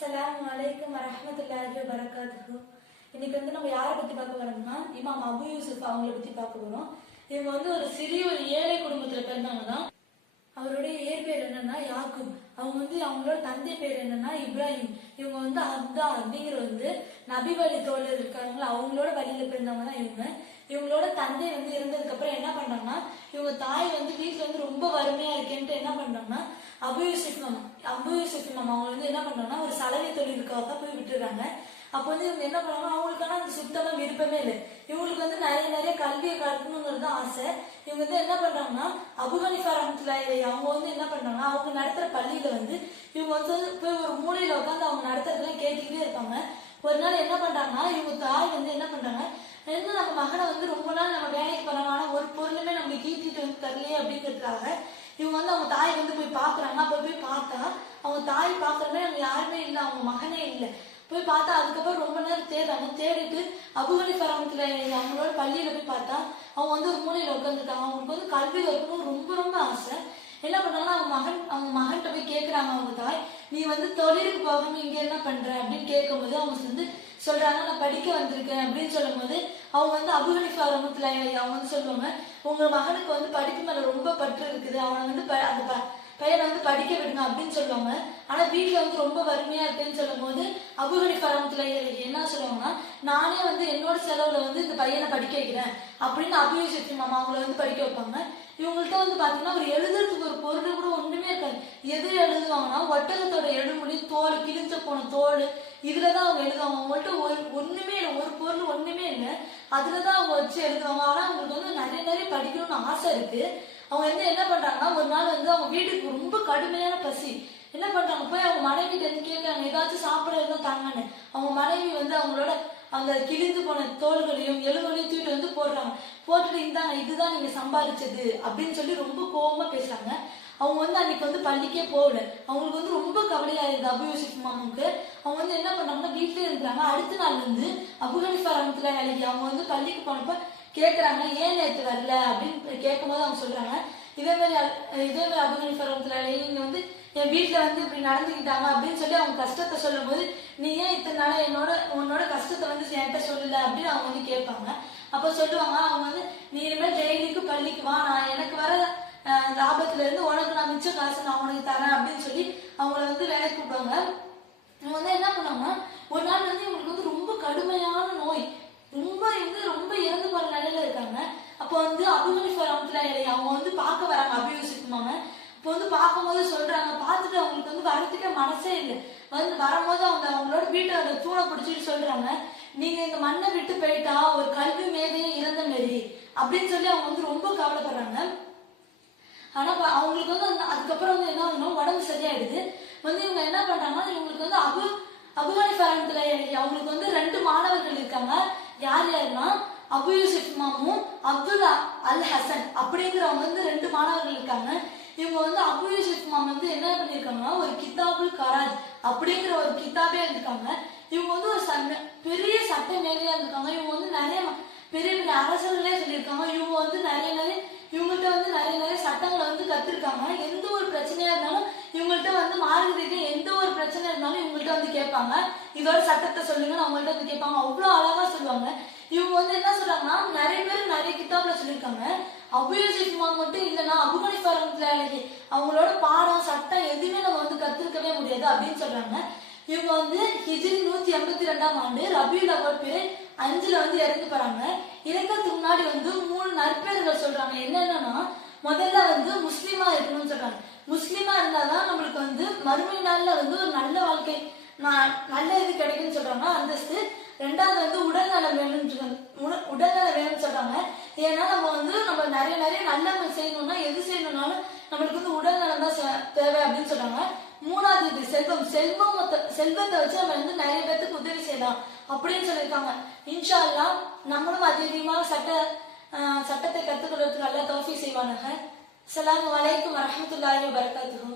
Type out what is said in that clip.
அஸ்லாம் வலைக்கம் வரமத்துல்லாஹி வரகாத்து இன்னைக்கு வந்து நம்ம யாரை பத்தி பார்க்க வரோம்னா இமாம் அபு யூசுப் அவங்கள பத்தி பார்க்க போறோம். இவங்க வந்து ஒரு சிறிய ஒரு ஏழை குடும்பத்துல பிறந்தவங்க தான். அவருடைய இயற்பெயர் என்னன்னா யாக்கூப். அவங்க வந்து அவங்களோட தந்தை பேர் என்னன்னா இப்ராஹிம். இவங்க வந்து அப்தா அப்படிங்கிற வந்து நபி வழி தோழர் இருக்காங்களா அவங்களோட வழியில பிறந்தவங்க தான் இவங்க. இவங்களோட தந்தை வந்து இருந்ததுக்கு அப்புறம் என்ன பண்றாங்கன்னா இவங்க தாய் வந்து வீட்டுல வந்து ரொம்ப வறுமையா இருக்கேன்ட்டு என்ன பண்றாங்கன்னா அபு யூசுப் அம்பு அபு மாமா அவங்க வந்து என்ன பண்ணுறாங்கன்னா ஒரு சலவை தொழிலுக்காக போய் விட்டுறாங்க அப்போ வந்து இவங்க என்ன பண்ணாங்க அவங்களுக்கான அந்த சுத்தமா விருப்பமே இல்லை. இவங்களுக்கு வந்து நிறைய நிறைய கல்வியை கற்கணுங்கிறது தான் ஆசை. இவங்க வந்து என்ன பண்றாங்கன்னா அபுகனிஃபா ரஹமத்துல்லாஹி அவங்க வந்து என்ன பண்றாங்க அவங்க நடத்துற பள்ளியில வந்து இவங்க வந்து போய் ஒரு மூலையில உட்காந்து அவங்க நடத்துறதுலாம் கேட்டுக்கிட்டே இருப்பாங்க. ஒரு நாள் என்ன பண்றாங்கன்னா இவங்க தாய் வந்து என்ன பண்றாங்க என்ன நம்ம மகனை வந்து ரொம்ப நாள் நம்ம வேலைக்கு போறாங்க ஆனா ஒரு பொருளுமே நம்மளுக்கு ஈட்டிட்டு வந்து தரலையே அப்படிங்கிறதுக்காக இவங்க வந்து அவங்க தாய் வந்து போய் பாக்குறாங்க அப்ப போய் பார்த்தா அவங்க தாய் பாக்குறமே அவங்க யாருமே இல்லை. அவங்க மகனே இல்லை. போய் பார்த்தா அதுக்கப்புறம் ரொம்ப நேரம் தேடுறாங்க. தேடிட்டு அபுகனி பரமத்துல அவங்களோட பள்ளியில போய் பார்த்தா அவங்க வந்து ஒரு மூலையில உட்காந்துருக்காங்க அவங்களுக்கு வந்து கல்வி கற்கணும் ரொம்ப ரொம்ப ஆசை. என்ன பண்ணாங்கன்னா அவங்க மகன் அவங்க மகன்கிட்ட போய் கேட்குறாங்க அவங்க தாய். நீ வந்து தொழிலுக்கு போகாம இங்க என்ன பண்ற அப்படின்னு கேட்கும்போது அவங்க வந்து சொல்றாங்க நான் படிக்க வந்திருக்கேன் அப்படின்னு சொல்லும்போது அவங்க வந்து அபுகனிஃபா ரமத்துல அவங்க வந்து சொல்லுவாங்க உங்க மகனுக்கு வந்து படிப்பு மேல ரொம்ப பற்று இருக்குது. அவனை வந்து ப- அந்த ப- பையனை வந்து படிக்க விடுங்க அப்படின்னு சொல்லுவாங்க. ஆனா வீட்டுல வந்து ரொம்ப வறுமையா இருக்குன்னு சொல்லும் போது அபுகனிஃபா ரமத்துல என்ன சொல்லுவாங்கன்னா நானே வந்து என்னோட செலவுல வந்து இந்த பையனை படிக்க வைக்கிறேன் அப்படின்னு அபியூசிஃபி மாமா அவங்கள வந்து படிக்க வைப்பாங்க. இவங்கள்ட்ட வந்து பாத்தீங்கன்னா ஒரு எழுதுறதுக்கு ஒரு பொருள் கூட ஒண்ணுமே இருக்காது. எது எழுதுவாங்கன்னா ஒட்டகத்தோட எடுமுடி தோல் கிழிஞ்ச போன தோல் இதுலதான் அவங்க எழுதுவாங்க. அவங்கள்ட்ட ஒரு ஒண்ணுமே இல்லை. ஒரு பொருள் ஒண்ணுமே இல்லை. அதுலதான் அவங்க வச்சு எழுதுவாங்க. ஆனா அவங்களுக்கு வந்து நிறைய நிறைய படிக்கணும்னு ஆசை இருக்கு. அவங்க வந்து என்ன பண்றாங்கன்னா ஒரு நாள் வந்து அவங்க வீட்டுக்கு ரொம்ப கடுமையான பசி. என்ன பண்றாங்க? போய் அவங்க மனைவி வந்து கேட்கறாங்க ஏதாச்சும் சாப்பிட இருந்தா தாங்கன்னு. அவங்க மனைவி வந்து அவங்களோட அந்த கிழிந்து போன தோள்களையும் எலும்புகளையும் தூக்கிட்டு வந்து போடுறாங்க. போட்டுட்டு இந்தாங்க இதுதான் நீங்க சம்பாதிச்சது. அப்படின்னு சொல்லி ரொம்ப கோவமா பேசுறாங்க. அவங்க வந்து அன்னைக்கு வந்து பள்ளிக்கே போகல. அவங்களுக்கு வந்து ரொம்ப கவலையாயிருது அபு யூசுப் மாமுக்கு அவங்க வந்து என்ன பண்ணாங்கன்னா வீட்லயே இருக்கிறாங்க. அடுத்த நாள் வந்து அபுகனிஃபா ரமத்துல அழகி அவங்க வந்து பள்ளிக்கு போனப்ப கேக்குறாங்க ஏன் நேத்து வரல? அப்படின்னு கேட்கும்போது அவங்க சொல்றாங்க இதே மாதிரி இதே மாதிரி அபுகனிஃபா ரமத்துல அழகி வந்து என் வீட்டில் வந்து இப்படி நடந்துக்கிட்டாங்க அப்படின்னு சொல்லி அவங்க கஷ்டத்தை சொல்லும்போது நீ ஏன் இத்தனை நாள் என்னோட உன்னோட கஷ்டத்தை வந்து என்கிட்ட சொல்லல? அப்படின்னு அவங்க வந்து கேட்பாங்க. அப்ப சொல்லுவாங்க அவங்க வந்து நீ இனிமேல் டெய்லிக்கு பள்ளிக்கு வா நான் எனக்கு வர அஹ், லாபத்துல இருந்து உனக்கு நான் மிச்ச காசு நான் உனக்கு தரேன் அப்படின்னு சொல்லி அவங்கள வந்து வேலைக்கு கூப்பிடுவாங்க. இவங்க வந்து என்ன பண்ணாங்கன்னா ஒரு நாள் வந்து இவங்களுக்கு வந்து ரொம்ப கடுமையான நோய். ரொம்ப வந்து ரொம்ப இறந்து போற நிலையில இருக்காங்க. அப்போ வந்து அபிமனிஃபா ரமத்துல அவங்க வந்து பார்க்க வராங்க அபியூசிக்குமாங்க இப்போ வந்து பார்க்கும்போது சொல்றாங்க பார்த்துட்டு அவங்களுக்கு வந்து வரத்துக்கே மனசே இல்லை. வந்து வரும்போது அவங்க அவங்களோட வீட்டை அந்த தூணை பிடிச்சிட்டு சொல்றாங்க நீங்க இந்த மண்ணை விட்டு போயிட்டா ஒரு கல்வி மேதையும் இறந்த மாரி அப்படின்னு சொல்லி அவங்க வந்து ரொம்ப கவலைப்படுறாங்க. ஆனால் அவங்களுக்கு வந்து அந்த- அதுக்கப்புறம் வந்து என்ன ஆகுதுன்னா உடம்பு சரியாயிடுது. வந்து இவங்க என்ன பண்ணுறாங்கன்னா இவங்களுக்கு வந்து அபு அபுகானி பாரம்பரியத்துல அவங்களுக்கு வந்து ரெண்டு மாணவர்கள் இருக்காங்க. யார் யாருன்னா அபு யூசுப் மாமும் அப்துல்லா அல் ஹசன் அப்படிங்கிறவங்க வந்து ரெண்டு மாணவர்கள் இருக்காங்க. இவங்க வந்து அபு யூசுப் மாம் வந்து என்ன பண்ணியிருக்காங்கன்னா ஒரு கிதாபுல் கராஜ் அப்படிங்கிற ஒரு கிதாபே இருக்காங்க இவங்க வந்து ஒரு சண்டை பெரிய சட்ட மேலையா இருக்காங்க இவங்க வந்து நிறைய பெரிய பெரிய அரசர்களே சொல்லியிருக்காங்க. இவங்க வந்து நிறைய நிறைய இவங்கள்ட்ட வந்து நிறைய நிறைய சட்டங்களை வந்து கத்துருக்காங்க. எந்த ஒரு பிரச்சனையா இருந்தாலும் இவங்கள்ட்ட வந்து மார்க்க எந்த ஒரு பிரச்சனை இருந்தாலும் இவங்கள்ட்ட வந்து கேட்பாங்க. இதோட சட்டத்தை சொல்லுங்கன்னு அவங்கள்ட்ட வந்து கேட்பாங்க. அவ்வளவு அழகா சொல்லுவாங்க. இவங்க வந்து என்ன சொல்றாங்கன்னா நிறைய பேர் நிறைய கிதாப்ல சொல்லியிருக்காங்க. அபுயோசிக் மட்டும் இல்லைன்னா அபுகனி அவங்களோட பாடம் சட்டம் எதுவுமே நம்ம வந்து கத்துருக்கவே முடியாது அப்படின்னு சொல்றாங்க. இவங்க வந்து ஹிஜ்ரி நூத்தி எண்பத்தி ரெண்டாம் ஆண்டு ரபியுல் அவல் பிறை அஞ்சுல வந்து இறந்து போறாங்க. இறக்கிறதுக்கு முன்னாடி வந்து மூணு நற்பெயர்கள் சொல்றாங்க. என்னென்னன்னா முதல்ல வந்து முஸ்லீமா இருக்கணும்னு சொல்றாங்க. முஸ்லீமா இருந்தாதான் நம்மளுக்கு வந்து மறுமை நாள்ல வந்து ஒரு நல்ல வாழ்க்கை நல்ல இது கிடைக்கும்னு சொல்றாங்க. அந்தஸ்து. ரெண்டாவது வந்து உடல் நலம் வேணும்னு சொல்றாங்க. உட- உடல் நலம் வேணும்னு சொல்றாங்க. ஏன்னா நம்ம வந்து நம்ம நிறைய நிறைய நல்ல செய்யணும்னா எது செய்யணும்னாலும் நம்மளுக்கு வந்து உடல் நலம் தான் தேவை அப்படின்னு சொல்றாங்க. மூணாவது இது செல்வம். செல்வம் செல்வத்தை வச்சு நம்ம வந்து நிறைய பேர்த்துக்கு உதவி செய்யலாம் அப்படின்னு சொல்லியிருக்காங்க. இன்ஷா அல்லாஹ் நம்மளும் அதிகமாக சட்ட சட்டத்தை கற்றுக்கொள்வதற்கு நல்லா தோஃபி செய்வானுங்க அஸ்ஸலாமு வலைக்கும் வரமத்துல்லாஹி வபரகாத்துஹு.